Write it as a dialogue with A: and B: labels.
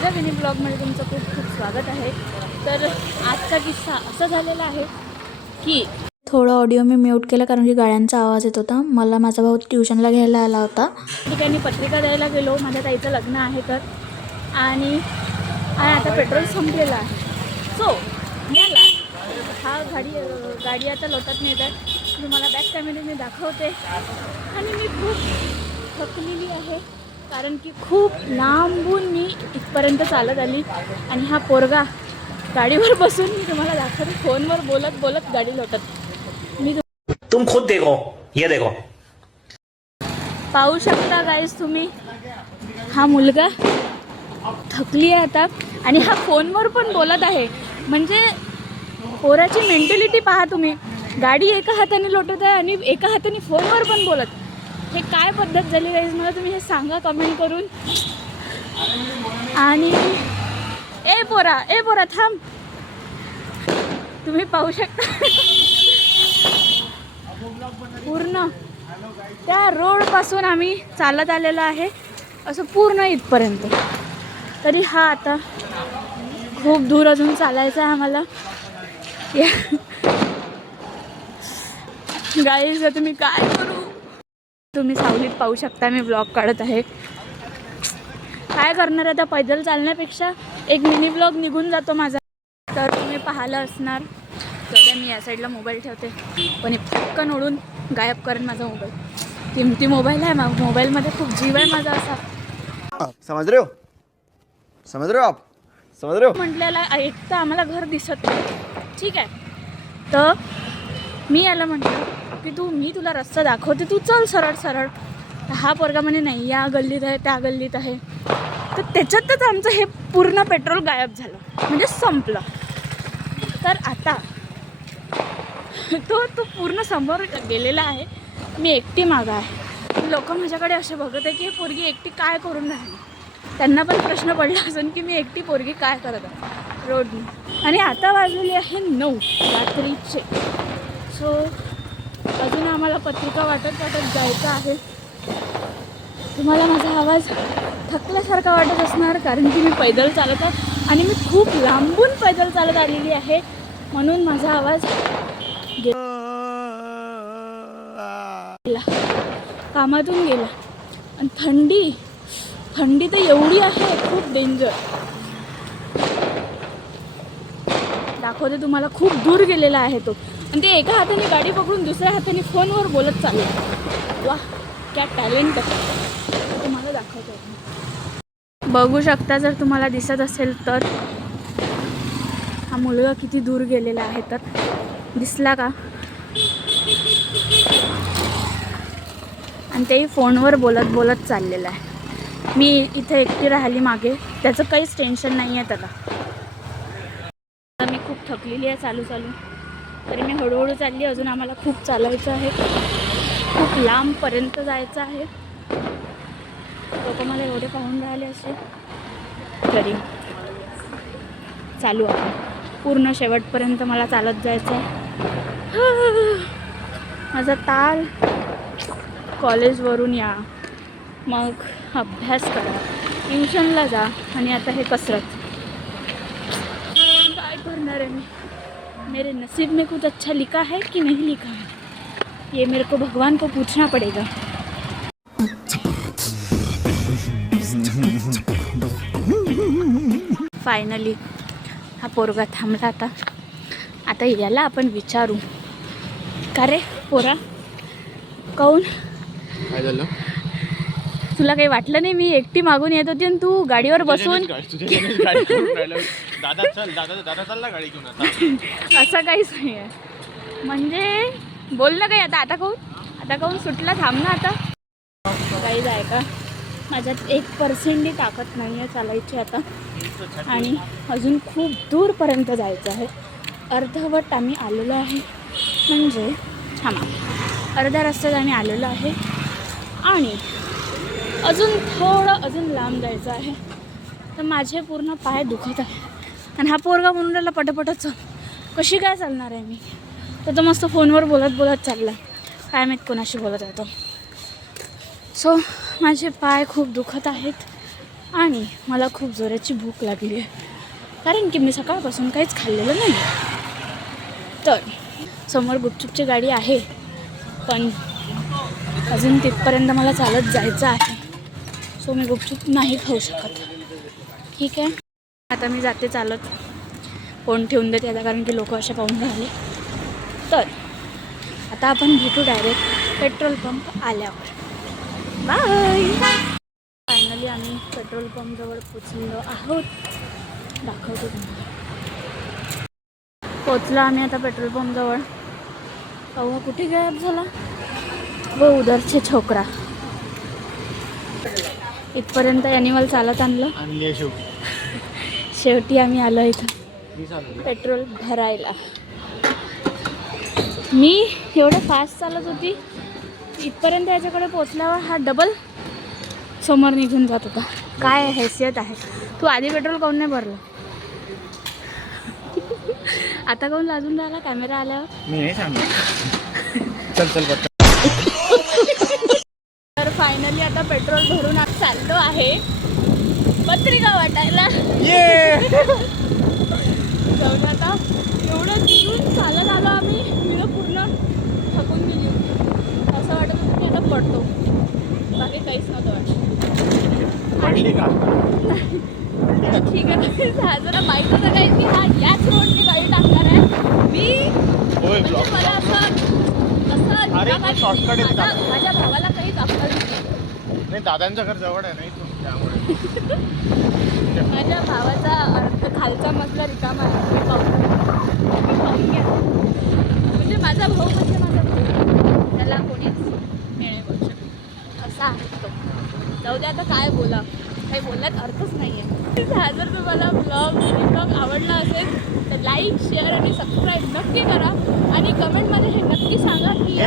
A: माझ्या मिनी ब्लॉगमध्ये तुमचं खूप खूप स्वागत आहे. तर आजचा किस्सा असा झालेला आहे की
B: थोडं ऑडिओ मी म्यूट केलं कारण की गाड्यांचा आवाज येत होता. मला माझा भाऊ ट्युशनला घ्यायला आला होता.
A: ठिकाणी पत्रिका द्यायला गेलो. माझ्या ताईचं लग्न आहे तर. आणि आता पेट्रोल संपलेलं आहे. सो याला हा गाडी गाडी आता लोटत नाही तर तुम्हाला बॅक कॅमेरे मी दाखवते. आणि मी खूप थकलेली आहे. कारण की खूप लांबून मी इथपर्यंत चालत आली आणि हा पोरगा गाडीवर बसून मी तुम्हाला दाखवते फोनवर बोलत बोलत गाडी लोटत. मी
C: तुम खुद देखो ये देखो.
A: पाहू शकता गाईज तुम्ही हा मुलगा थकली आहे आता आणि हा फोनवर पण बोलत आहे. म्हणजे पोराची मेंटॅलिटी पहा तुम्ही गाडी एका हाताने लोटत आहे आणि एका हाताने फोनवर पण बोलत. हे काय पद्धत झाली गाईज मला तुम्ही हे सांगा कमेंट करून. आणि ए पोरा ए पोरा थांब. तुम्ही पाहू शकता. पूर्ण. त्या रोडपासून आम्ही चालत आलेलो आहे. असं पूर्ण इथपर्यंत. तरी हा आता खूप दूर अजून चालायचा आहे आम्हाला. गाईज तुम्ही काय करू? तुम्ही सावलीत पाहू शकता मी ब्लॉग काढत आहे. काय करणार आता? पैदल चालण्यापेक्षा एक मिनी ब्लॉग निघून जातो माझा. तर तुम्ही पाहिलं असणार. तेवढ्या मी या साईडला मोबाईल ठेवते. पण पटकन ओढून गायब करेन माझा मोबाईल किमती मोबाईल आहे मा- मोबाईलमध्ये खूप जीव आहे माझा असा.
D: समझ रहे हो. समझ रहे हो आप. समझ रहे हो.
A: म्हटलेला एक तर आम्हाला घर दिसत नाही. ठीक आहे. तर मी याला म्हटलं की तू मी तुला रस्ता दाखवते. तू चल सरळ सरळ. हा पोरगा म्हणे नाही या गल्लीत आहे त्या गल्लीत आहे. तर त्याच्यातच आमचं हे पूर्ण पेट्रोल गायब झालं. म्हणजे संपलं. तर आता तो तो पूर्ण समोर गेलेला आहे. मी एकटी मागं आहे. लोक माझ्याकडे असे बघत आहे की पोरगी एकटी काय करून राहिली? त्यांना पण प्रश्न पडला असून की मी एकटी पोरगी काय करत आहे? रोडनी. आणि आता वाजलेली आहे नऊ रात्रीचे. सो अजून आम्हाला पत्रिका वाटत वाटत जायचं आहे. तुम्हाला माझा आवाज थकल्यासारखा वाटत असणार कारण की मी पैदल चालत आहे आणि मी खूप लांबून पैदल चालत आलेली आहे. म्हणून माझा आवाज गेला. कामातून गेला. आणि थंडी थंडी तर एवढी आहे खूप डेंजर दाखवते तुम्हाला खूप दूर गेलेला आहे तो. आणि ते एका हाताने गाडी पकडून दुसऱ्या हाताने फोनवर बोलत चालले. वा क्या टॅलेंट तुम्हाला दाखवतो बघू शकता जर तुम्हाला दिसत असेल तर. हा मुलगा किती दूर गेलेला आहे तर. दिसला का? आणि तेही फोनवर बोलत बोलत चाललेलं आहे. मी इथे एकटी राहिली मागे. त्याचं काहीच टेन्शन नाही आहे त्याला. आता मी खूप थकलेली आहे चालू चालू. तरी मी हळूहळू चालली. अजून आम्हाला खूप चालायचं आहे. खूप लांबपर्यंत जायचं आहे. लोक मला एवढे पाहून राहिले असे. तरी चालू आहे. पूर्ण शेवटपर्यंत मला चालत जायचं आहे. माझा ताल कॉलेजवरून या. मग अभ्यास करा. ट्युशनला जा आणि आता हे कसरत. काय करणार आहे मी? मेरे नसीब में कुछ अच्छा लिखा है कि नहीं लिखा है? ये मेरे को भगवान को पूछना पड़ेगा। फायनली हा पोरगा थांबला आता. आता याला आपण विचारू. का रे पोरा? काऊन?
E: काय झालं?
A: तुला काही वाटलं नाही? मी एकटी मागून येत होती आणि तू गाडीवर बसून
E: तुझ्यानेच गाडी करून राहिला. दादा चल दादा दादा चालला गाडी घेऊन आता.
A: असं काहीच नाही आहे. म्हणजे बोल ना काही आता आता काहून आता काहून सुटला? थांब ना आता. काही जाय का? माझ्यात एक पर्सेंटही ताकद नाही आहे चालायची आता. आणि अजून खूप दूरपर्यंत जायचं आहे. अर्धवट आम्ही आलेलो आहे. म्हणजे थांबा. अर्ध्या रस्त्यात आम्ही आलेलो आहे. आणि अजून थोडं अजून लांब जायचं आहे. तर माझे पूर्ण पाय दुखत आहे आणि हा पोरगा म्हणून राहिला पटपटच कशी काय चालणार आहे मी? तर तो मस्त फोनवर बोलत बोलत चालला काय माहीत कोणाशी बोलत आहे तो. सो माझे पाय खूप दुखत आहेत आणि मला खूप जोराची भूक लागली आहे. कारण की मी सकाळपासून काहीच खाल्लेलं नाही. तर समोर गुपचुपची गाडी आहे पण अजून तिथपर्यंत मला चालत जायचं आहे. सो मी गुपचूप नाही खाऊ शकत. ठीक आहे. आता मी जाते चालत. फोन ठेवून देते आता कारण की लोक असे पाहून राहिले. तर आता आपण भेटू डायरेक्ट पेट्रोल पंप आल्यावर. बाय फायनली आम्ही पेट्रोल पंपजवळ पोचलेलो आहोत. दाखवतो तुम्हाला. पोचलो आम्ही आता पेट्रोल पंपजवळ अहो कुठे गायब झाला? व उदरचे छोकरा इथपर्यंत यांनी मला चालत आणलं.
E: आहे शेवटी.
A: शेवटी आम्ही आलो इथं. पेट्रोल भरायला. मी एवढं फास्ट चालत होती. इथपर्यंत याच्याकडे पोचल्यावर हा डबल समोर निघून जात होता. काय हैसियत आहे. तू आधी पेट्रोल काऊन नाही भरलं? आता काऊन लाजून राहिला? कॅमेरा आल्यावर?
E: मी नाही चल चल
A: तर फायनली आता पेट्रोल भरून चाललो आहे. पत्रिका वाटायला. जाऊन आता. एवढं तिथून चालत आलो आम्ही. मी पूर्ण थकून गेली होती. असं वाटत होतं की आता पडतो. बाकी काहीच नव्हतं वाटत. ठीक आहे. हा जरा माहिती तर काय की हा याच रोडने गाडी टाकणार आहे. मी म्हणजे मला असं असं? माझ्या भावाला काही दाखवलं
E: नाही दादांचं घर जवळ आहे नाही तू त्यामुळे.
A: माझ्या भावाचा अर्ध खालचा मजला रिकामा आहे मी पाहून मी पाहून घ्या. म्हणजे माझा भाऊ म्हणजे माझा भाऊ. त्याला कोणीच शकत असा आहे तो. जाऊ दे आता काय बोला. काही बोलण्यात अर्थच नाही आहे हा जर तुम्हाला ब्लॉग ब्लॉग आवडला असेल तर लाईक शेअर आणि सबस्क्राईब नक्की करा. आणि कमेंटमध्ये हे नक्की सांगा की